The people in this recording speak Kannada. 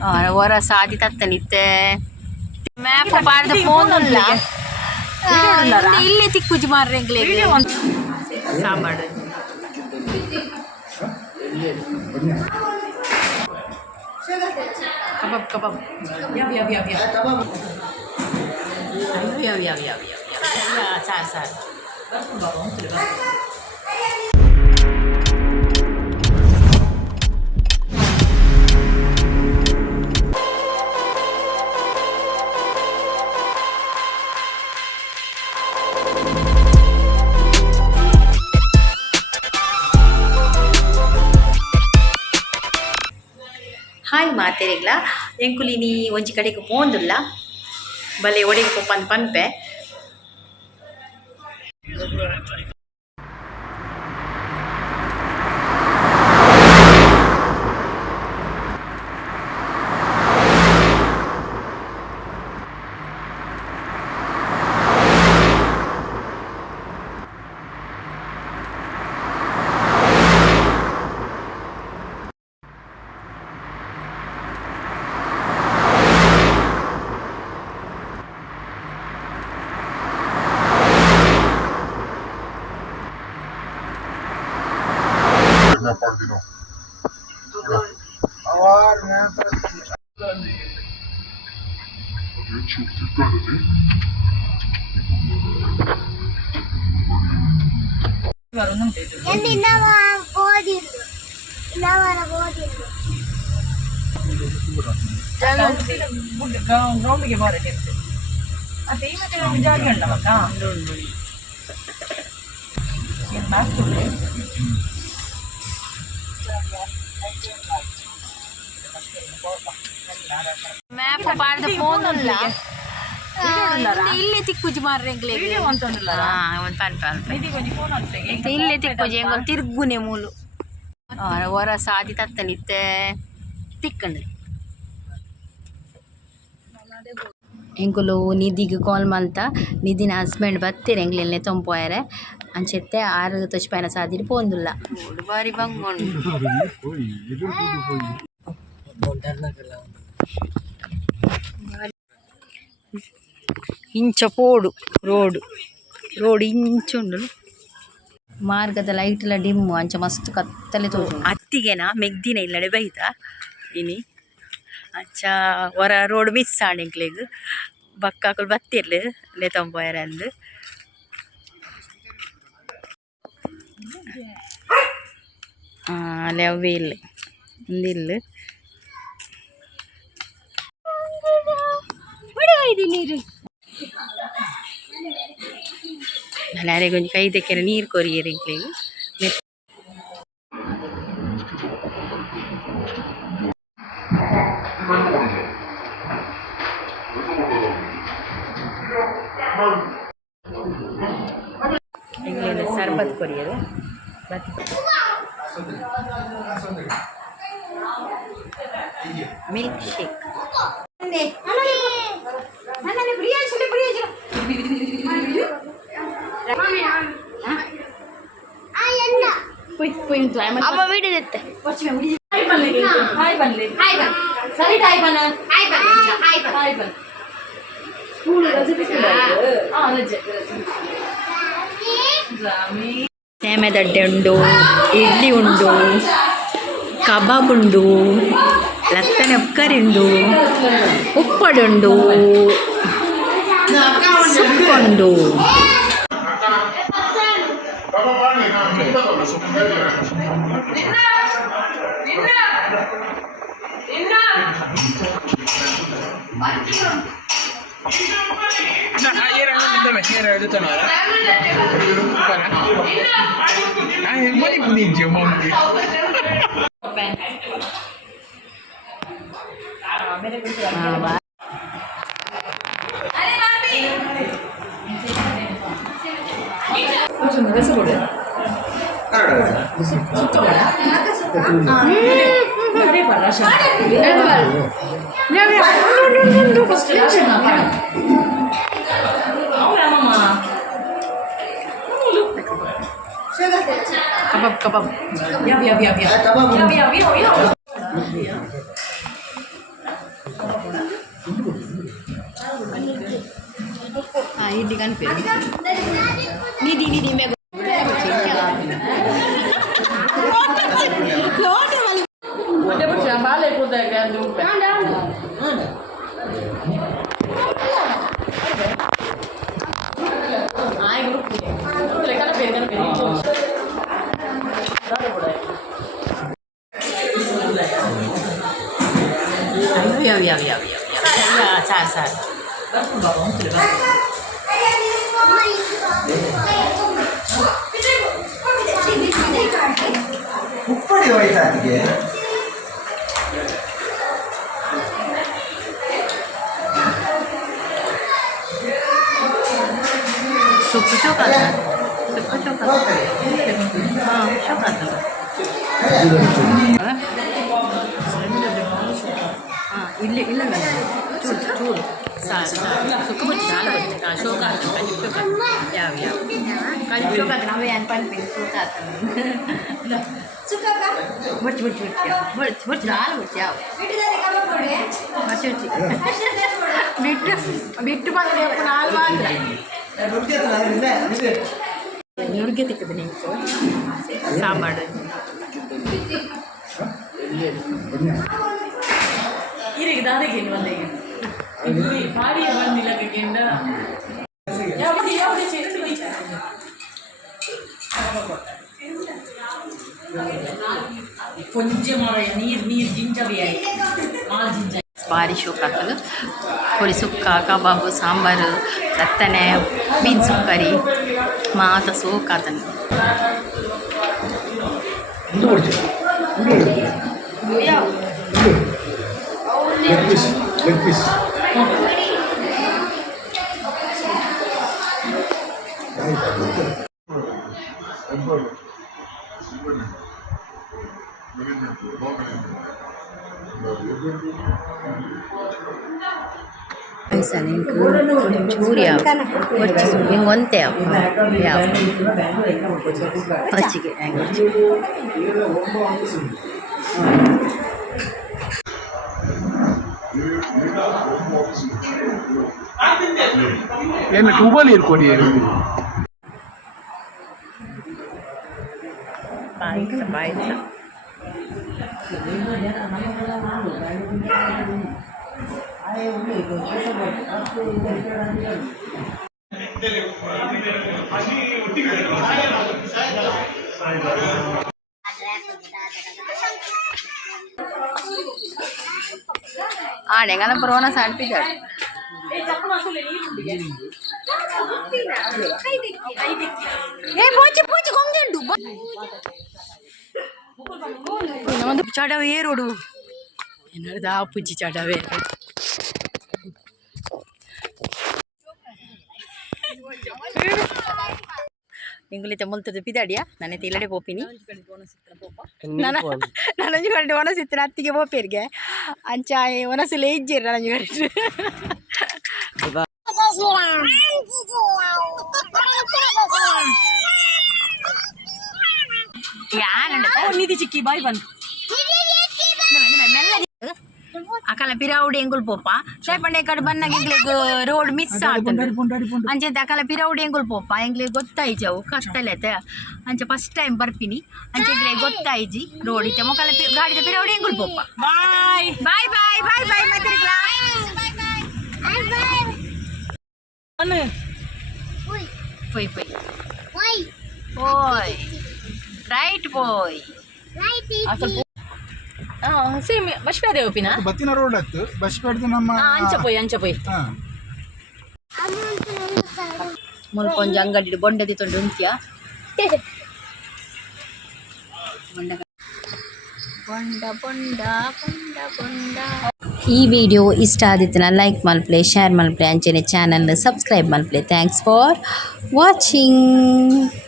ora sa di tattanitte map ಬಾರ್ದ ಫೋನುಲ್ಲ ಇಲ್ಲಿ ತಿಕ್ಕುಜಿ ಮಾರ್ರೆಂಗ್ಲೆ ಸಾಂಬಾರು ಕಬಾಬ್ ಕಬಾಬ್ ಯಾವ ಸಾರ್ ಸಾರ್ ಹಾಯ್ ಮಾತೆರೆಗ್ಲ ಎಂಕುಲಿನಿ ಒಂಜಿ ಕಡೆಗೆ ಪೋಂದುಲ್ಲ ಬಲೆ ಒಡೆಗೆ ಪೋಪಂದು ಪನ್ಪೆ Pardino. Agora, né? ಗ್ರೌಂಡ್ಗೆ ಬರಕ್ಕೆ ಅದೇ ಮತ್ತೆ ಜಾಗ ಉಂಟವಕ್ಕ ಮ್ಯಾಪ್ ಬಾರ್ದ ಫೋನುಲ್ಲ ಇಲ್ಲಿ ತಿಕ್ಕುಜಿ ಮಾರ್ರೆಂಗ್ಲೆ ಇಲ್ಲಿ ತಿಕ್ಕುಜಿ ಎಂಗೊಲ್ ತಿರ್ಗುನೆ ಮೂಲು ora sa di tattanitte ತಿಕ್ಕಂಡು ಎಂಕುಲು ನಿಧಿಗೆ ಕಾಲ್ ಮಲ್ತ ನಿಧಿನ ಹಸ್ಬೆಂಡ್ ಬತ್ತೀರಿ ಎಂಗ್ಲೆಲ್ನೆ ತೊಂಪೋಯರೆ ಅಂಚೆತ್ತೆ 6 ತೊಚ್ಪೈನ ಸಾದಿರಿ ಪೋಂದುಲ್ಲ ಬಾರಿ ಬಂಗೊಂಡು ಇಂಚ ಪೋಡು ರೋಡ್ ಇಂಚುಂಡು ಮಾರ್ಗದ ಲೈಟ್ಲ ಡಿಮ್ಮು ಅಂಚ ಮಸ್ತ್ ಕತ್ತಲೆ ತೋಜು ಅತ್ತಿಗೆನ ಮೆಗ್ದಿನ ಇಲ್ಲಡೆ ಬೈತ ಇನಿ ಅಂಚ ಹೊರ ರೋಡ್ ಮಿಸ್ ಆಣೆಂಕ್ಲೆಗ್ ಬಕ್ಕಾಕುಲು ಬತ್ತಿರ್ಲಿ ಲೆತಂಬೋಯರ ಅಂದು ಅಲ್ಲಿ ಅವೇ ಇಲ್ಲ ಒಂದಿಲ್ಲ ನೀರು ಯಾರಿಗೊಂದು ಕೈ ತೆಕ್ಕರೆ ನೀರು ಕೊರಿಯರಿ ಎಂಕ್ಲೆಗ್ ಎಂಗ್ಲೆನ ಸರ್ಬತ್ ಕೊರಿಯರು ಮಿಲ್ಕ್ ಶೇಕ್ ಅಮ್ಮ ಬಿಡಿದತ್ತೆ ಸೇಮೆದಡ್ಡೆ ಉಂಡು ಇಡ್ಲಿ ಉಂಡು ಕಬಾಬ್ ಉಂಡು ಲತ್ತನೆ ಉಕ್ಕರಿ ಉಂಡು ಉಪ್ಪಡುಂಡು ಸುಪ್ಪುಂಡು Kebab. Ya. ini kan film. Ini me. Ada macam balik pun dah kan tu. Ay, grup ni. Lekan film. Ya. Sar. ಉಪ್ಪಡಿ ಹೋಯ್ತಾತಿಗೆ Suka coklat. Illi చూడు సార్ సుఖమొచ్చి చాలా వచ్చింది షోకాత్ కలిపి షోకాత్ నవ్వే అని పని షోకాత్ ముడిచి చాలా వచ్చావు ಬಿಟ್ಟು ಬಂದ್ರೆ ನಾಲ್ ಮಾತ್ರ ನುಡ್ಗೆ ತಿಕ್ಕದು ನಿಂಕು ಸಾಂಬಾರು ಇರಿಗೆ ದಾರಿಗೆ ಬಂದೆ ಭಾರಿ ಬಂದಿಲ್ಲ కొంచెం నీరు జింజవి ಭಾರಿ ಶೋಕಾಕಲು ಪುರಿ ಸುಕ್ಕ ಕಬಾಬು ಸಾಂಬಾರು ರತ್ತನೆ ಬೀನ್ಸ್ ಕರಿ ಮಾತ ಸೋಕಾತನು Aisan yang curi ya, bocci yang gonte ya, bocci ke angin. என்ன டூபால் இருக்கோடி baik. Dengan perwarna santai kan? Bocci kom jendu. Nama tu cadave rodu. Ini ada apa sih cadave? Ningguli temul tu tapi tadi ya, nane tila de popi ni. Nana juga ada warna situ nanti ke popi erga. Ancai warna selejer nana juga. Ya, nanda. Oh, ni di ciki bayi ban. Akala pirawudi engul popa sai pande kadu banna engle road miss aatund anje akala pirawudi engul popa engle gottai javu kastalete anje first time barpini anje engle gottai ji road ite mokala gaadi de pirawudi engul popa bye materi class bye ane poi right boy same bus పేరే ఓపినా బతిన రోడ్ అత్తు బస్ పెడితే నమ్మ ಅಂಚ ಪೋಯ್ ಮುಲ್ಪೊಂಜ ಅಂಗಡಿ ಬೊಂಡದಿ ತೊಂಡು ಉಂತ್ಯಾ ಬೊಂಡ ಈ ವಿಡಿಯೋ ಇಷ್ಟ ಆದಿತ್ತನ ಲೈಕ್ ಮಲ್ಪ್ಲೆ ಶೇರ್ ಮಲ್ಪ್ಲೆ ಅಂಚೆನೆ ಚಾನಲ್ ಸಬ್ಸ್ಕ್ರೈಬ್ ಮಲ್ಪ್ಲೆ ಥ್ಯಾಂಕ್ಸ್ ಫಾರ್ ವಾಚಿಂಗ್.